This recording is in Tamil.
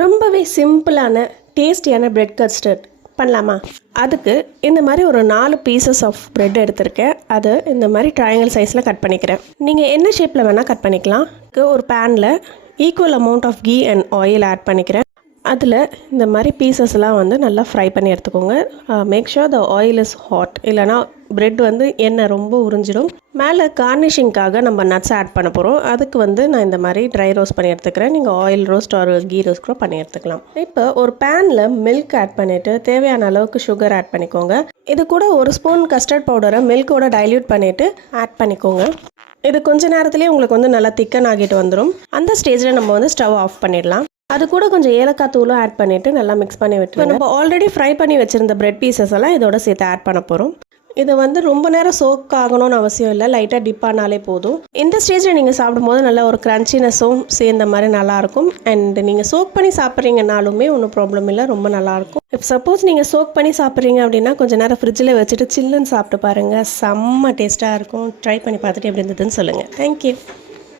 ரொம்பவே சிம்பிளான டேஸ்டியான பிரெட் கஸ்டர்ட் பண்ணலாமா? அதுக்கு இந்த மாதிரி ஒரு 4 பீசஸ் ஆஃப் பிரெட் எடுத்திருக்கேன். அது இந்த மாதிரி ட்ரையாங்கிள் சைஸில் கட் பண்ணிக்கிறேன். நீங்கள் என்ன ஷேப்பில் வேணால் கட் பண்ணிக்கலாம். ஒரு பேனில் equal amount of ghee and oil add பண்ணிக்கிறேன். அதில் இந்த மாதிரி பீசஸ்லாம் நல்லா ஃப்ரை பண்ணி எடுத்துக்கோங்க. Make sure the oil is hot, இல்லைனா பிரெட் எண்ணெய் ரொம்ப உறிஞ்சிடும். மேலே கார்னிஷிங்காக நம்ம நட்ஸ் ஆட் பண்ண போகிறோம். அதுக்கு நான் இந்த மாதிரி ட்ரை ரோஸ்ட் பண்ணி எடுத்துக்கிறேன். நீங்கள் ஆயில் ரோஸ்ட் ஒரு கீ ரோஸ்ட் கூட பண்ணி எடுத்துக்கலாம். இப்போ ஒரு பேனில் மில்க் ஆட் பண்ணிவிட்டு தேவையான அளவுக்கு சுகர் ஆட் பண்ணிக்கோங்க. இது கூட ஒரு ஸ்பூன் கஸ்டர்ட் பவுடரை மில்கோட டைல்யூட் பண்ணிவிட்டு ஆட் பண்ணிக்கோங்க. இது கொஞ்ச நேரத்துலேயே உங்களுக்கு நல்லா திக்கன் ஆகிட்டு வந்துடும். அந்த ஸ்டேஜில் நம்ம ஸ்டவ் ஆஃப் பண்ணிடலாம். அது கூட கொஞ்சம் ஏலக்காய் தூளும் ஆட் பண்ணிவிட்டு நல்லா மிக்ஸ் பண்ணி விட்டு நம்ம ஆல்ரெடி ஃப்ரை பண்ணி வச்சுருந்த பிரெட் பீசஸ் எல்லாம் இதோட சேர்த்து ஆட் பண்ண போகிறோம். இது ரொம்ப நேரம் சோக் ஆகணும்னு அவசியம் இல்லை, லைட்டாக டிப் ஆனாலே போதும். இந்த ஸ்டேஜில் நீங்கள் சாப்பிடும்போது நல்ல ஒரு க்ரன்ச்சினஸும் சேர்ந்த மாதிரி நல்லாயிருக்கும். அண்ட் நீங்கள் சோக் பண்ணி சாப்பிட்றீங்கனாலுமே ஒன்றும் ப்ராப்ளம் இல்லை, ரொம்ப நல்லாயிருக்கும். இப்போ சப்போஸ் நீங்கள் சோக் பண்ணி சாப்பிட்றீங்க அப்படின்னா கொஞ்சம் நேரம் ஃப்ரிட்ஜில் வச்சுட்டு சில்லுன்னு சாப்பிட்டு பாருங்கள், செம்ம டேஸ்ட்டாக இருக்கும். ட்ரை பண்ணி பார்த்துட்டு எப்படி இருந்ததுன்னு சொல்லுங்கள். தேங்க்யூ.